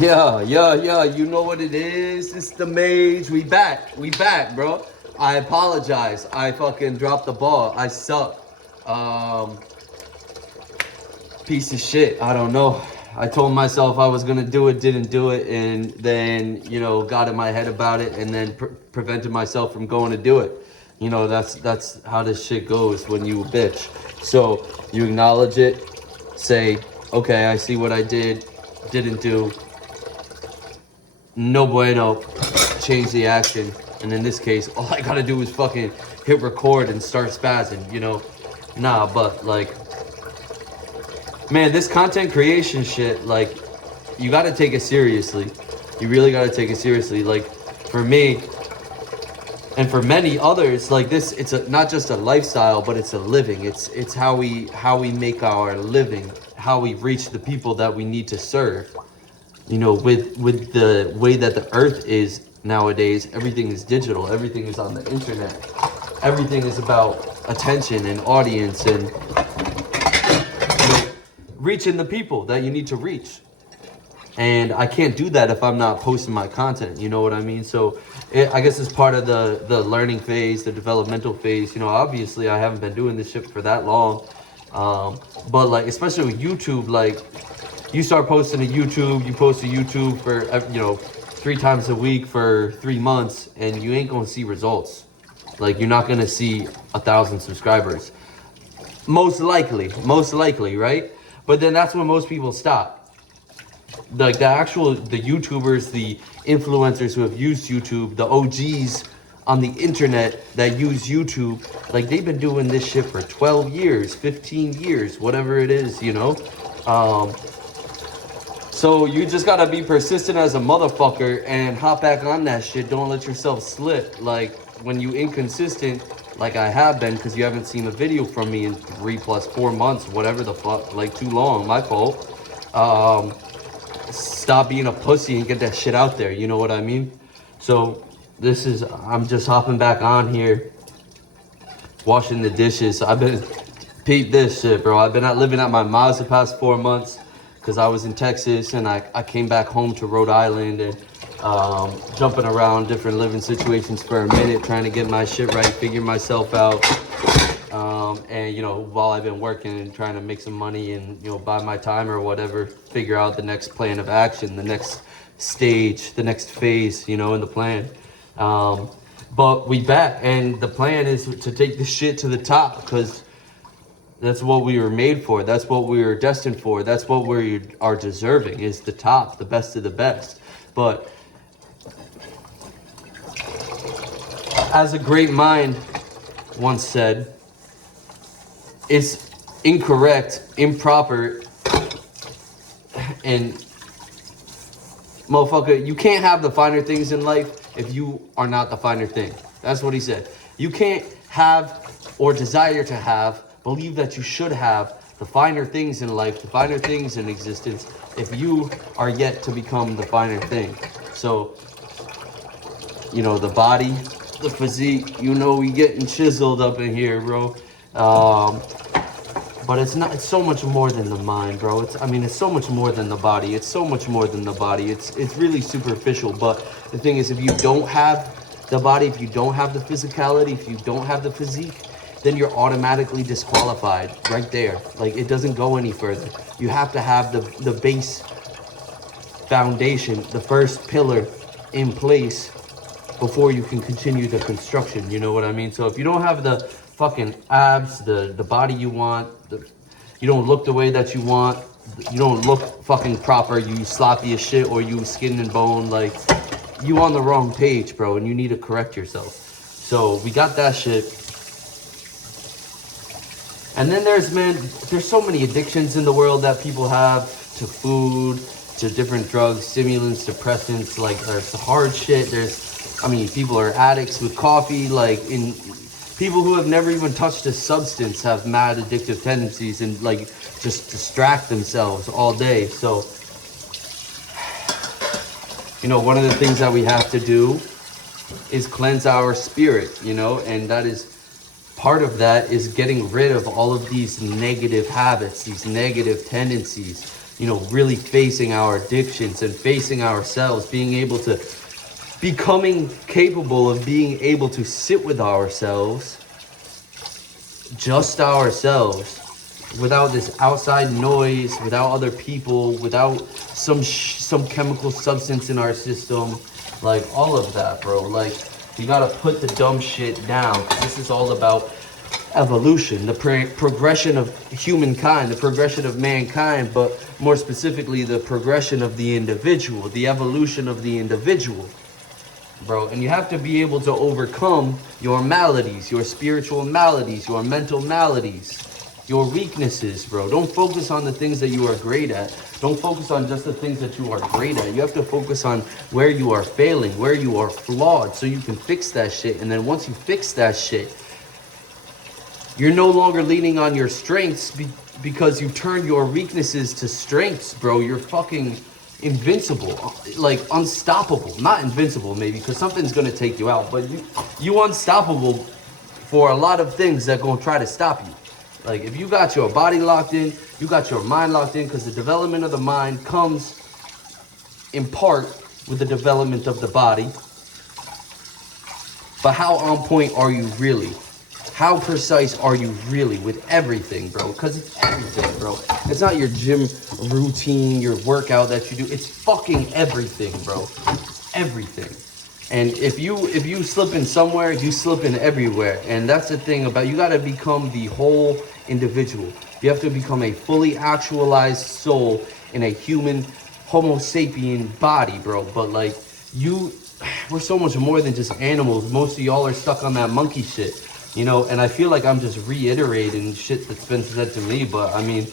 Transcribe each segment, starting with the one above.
Yeah. You know what it is? It's the Mage. We back, bro. I apologize. I fucking dropped the ball. I suck. Um, Piece of shit. I don't know. I told myself I was gonna do it, didn't do it, and then got in my head about it, and then prevented myself from going to do it. That's how this shit goes when you bitch. So you acknowledge it, say, okay, I see what I did, didn't do. No bueno. Change the action, and in this case, all I gotta do is fucking hit record and start spazzing. Nah, but like, man, this content creation shit, like, you gotta take it seriously. You really gotta take it seriously. Like, for me, and for many others, like this, it's not just a lifestyle, but it's a living. It's how we make our living, how we reach the people that we need to serve. With the way that the earth is nowadays, everything is digital, everything is on the internet, everything is about attention and audience and reaching the people that you need to reach. And I can't do that if I'm not posting my content, you know what I mean? So I guess it's part of the learning phase, the developmental phase. Obviously I haven't been doing this shit for that long, but like, especially with YouTube, like, you start posting to YouTube, you post to YouTube for 3 times a week for 3 months, and you ain't gonna see results. Like, you're not gonna see 1,000 subscribers, most likely, right? But then that's when most people stop. Like, the YouTubers, the influencers who have used YouTube, the OGs on the internet that use YouTube, like, they've been doing this shit for 12 years, 15 years, whatever it is. So you just gotta be persistent as a motherfucker and hop back on that shit. Don't let yourself slip. Like, when you inconsistent, like I have been, because you haven't seen a video from me in 3 plus 4 months, whatever the fuck, like, too long, my fault. Stop being a pussy and get that shit out there, you know what I mean? So I'm just hopping back on here, washing the dishes. Peep this shit, bro. I've been living at my mom's the past 4 months, because I was in Texas, and I came back home to Rhode Island, and jumping around different living situations for a minute, trying to get my shit right, figure myself out. And while I've been working and trying to make some money and buy my time or whatever, figure out the next plan of action, the next stage, the next phase, in the plan. But we back, and the plan is to take this shit to the top, because that's what we were made for. That's what we were destined for. That's what we are deserving, is the top, the best of the best. But as a great mind once said, it's incorrect, improper, and motherfucker, you can't have the finer things in life if you are not the finer thing. That's what he said. You can't have or desire to have, believe that you should have the finer things in life, the finer things in existence, if you are yet to become the finer thing. So, the body, the physique, we getting chiseled up in here, bro. But it's so much more than the mind, bro. It's so much more than the body. It's so much more than the body. It's really superficial. But the thing is, if you don't have the body, if you don't have the physicality, if you don't have the physique, then you're automatically disqualified right there. Like, it doesn't go any further. You have to have the base foundation, the first pillar in place before you can continue the construction, you know what I mean? So if you don't have the fucking abs, the body you want, you don't look the way that you want, you don't look fucking proper, you sloppy as shit, or you skin and bone, like, you on the wrong page, bro, and you need to correct yourself. So we got that shit. And then there's so many addictions in the world that people have, to food, to different drugs, stimulants, depressants, like, there's hard shit. People are addicts with coffee, people who have never even touched a substance have mad addictive tendencies and, like, just distract themselves all day. So, one of the things that we have to do is cleanse our spirit, and that is, part of that is getting rid of all of these negative habits, these negative tendencies, you know, really facing our addictions and facing ourselves, being able to, becoming capable of being able to sit with ourselves, just ourselves, without this outside noise, without other people, without some chemical substance in our system, like all of that, bro. Like, you gotta put the dumb shit down. This is all about evolution, the progression of humankind, the progression of mankind, but more specifically, the progression of the individual, the evolution of the individual, bro. And you have to be able to overcome your maladies, your spiritual maladies, your mental maladies, your weaknesses, bro. Don't focus on the things that you are great at. Don't focus on just the things that you are great at. You have to focus on where you are failing, where you are flawed, so you can fix that shit. And then once you fix that shit, you're no longer leaning on your strengths because you turned your weaknesses to strengths, bro. You're fucking invincible, like unstoppable. Not invincible, maybe, because something's gonna take you out, but you unstoppable for a lot of things that gonna try to stop you. Like, if you got your body locked in, you got your mind locked in, because the development of the mind comes in part with the development of the body. But how on point are you really? How precise are you really with everything, bro? Because it's everything, bro. It's not your gym routine, your workout that you do. It's fucking everything, bro. Everything. And if you slip in somewhere, you slip in everywhere. And that's the thing about, you gotta become the whole individual. You have to become a fully actualized soul in a human Homo sapien body, bro. But like, we're so much more than just animals. Most of y'all are stuck on that monkey shit, you know. And I feel like I'm just reiterating shit that's been said to me, but I mean,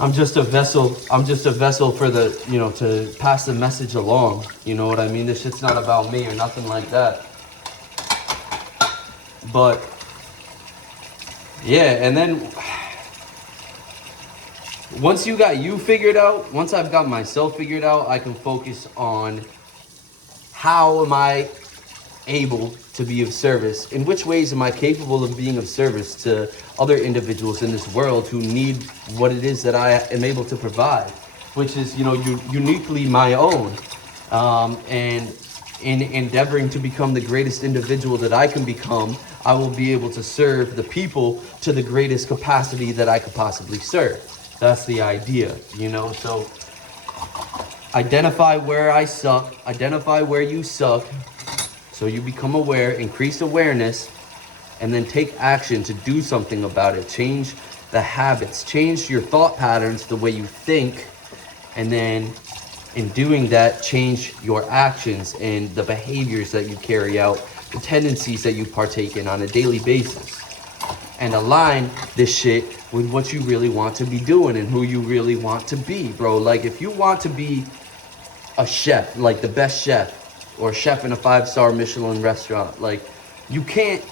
I'm just a vessel. I'm just a vessel for the, you know, to pass the message along. You know what I mean? This shit's not about me or nothing like that. But yeah, and then once you got you figured out, once I've got myself figured out, I can focus on how am I able to be of service? In which ways am I capable of being of service to other individuals in this world who need what it is that I am able to provide, which is, you know, uniquely my own. And in endeavoring to become the greatest individual that I can become, I will be able to serve the people to the greatest capacity that I could possibly serve. That's the idea, you know? So identify where I suck, identify where you suck, so you become aware, increase awareness, and then take action to do something about it. Change the habits, change your thought patterns, the way you think, and then in doing that, change your actions and the behaviors that you carry out, the tendencies that you partake in on a daily basis, and align this shit with what you really want to be doing and who you really want to be, bro. Like, if you want to be a chef, like the best chef, or a chef in a 5-star Michelin restaurant, like, you can't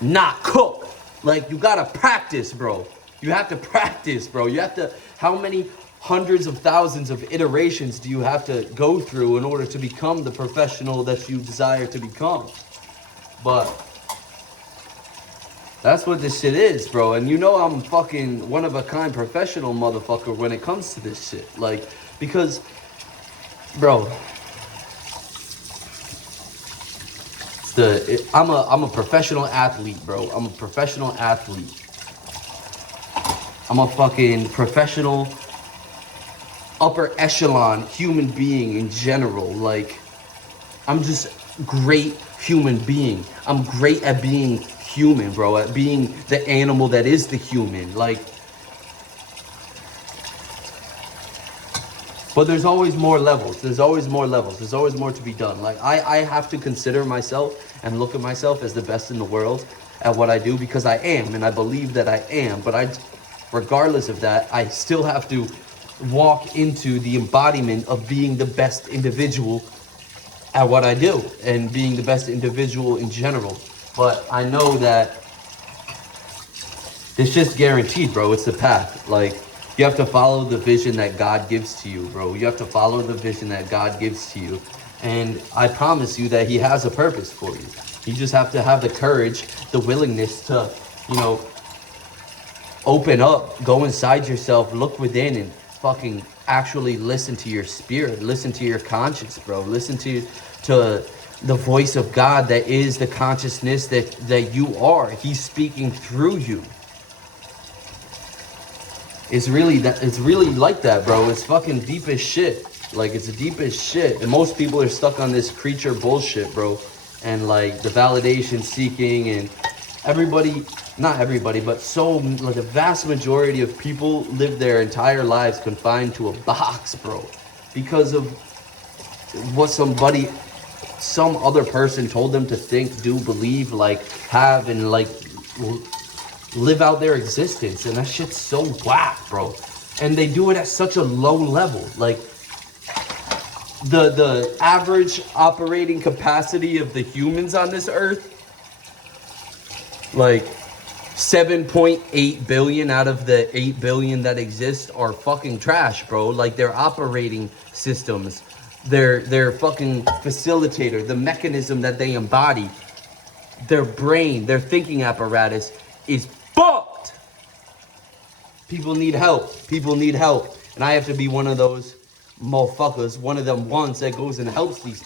not cook. Like, you gotta practice, bro. You have to practice, bro. You have to, how many hundreds of thousands of iterations do you have to go through in order to become the professional that you desire to become? But that's what this shit is, bro. And you know I'm fucking one-of-a-kind professional motherfucker when it comes to this shit. Like, because, bro, I'm a professional athlete, bro. I'm a professional athlete. I'm a fucking professional upper echelon human being in general. Like, I'm just great human being. I'm great at being human, bro, at being the animal that is the human. Like, but there's always more levels. There's always more levels. There's always more to be done. Like, I have to consider myself and look at myself as the best in the world at what I do, because I am, and I believe that I am. But regardless of that, I still have to walk into the embodiment of being the best individual at what I do and being the best individual in general. But I know that it's just guaranteed, bro. It's the path. Like, you have to follow the vision that God gives to you, bro. You have to follow the vision that God gives to you. And I promise you that he has a purpose for you. You just have to have the courage, the willingness to, you know, open up, go inside yourself, look within, and fucking actually listen to your spirit, listen to your conscience, bro. Listen to the voice of God that is the consciousness that you are. He's speaking through you. It's really like that, bro. It's fucking deep as shit. Like, it's deep as shit. And most people are stuck on this creature bullshit, bro. And like the validation seeking, and everybody, not everybody, but so like the vast majority of people live their entire lives confined to a box, bro. Because of what some other person told them to think, do, believe, like, have, and like live out their existence. And that shit's so whack, bro. And they do it at such a low level. Like, the average operating capacity of the humans on this earth, like 7.8 billion out of the 8 billion that exist are fucking trash, bro. Like, their operating systems, their fucking facilitator, the mechanism that they embody, their brain, their thinking apparatus is fucked. People need help. People need help. And I have to be one of those motherfuckers, one of them ones that goes and helps these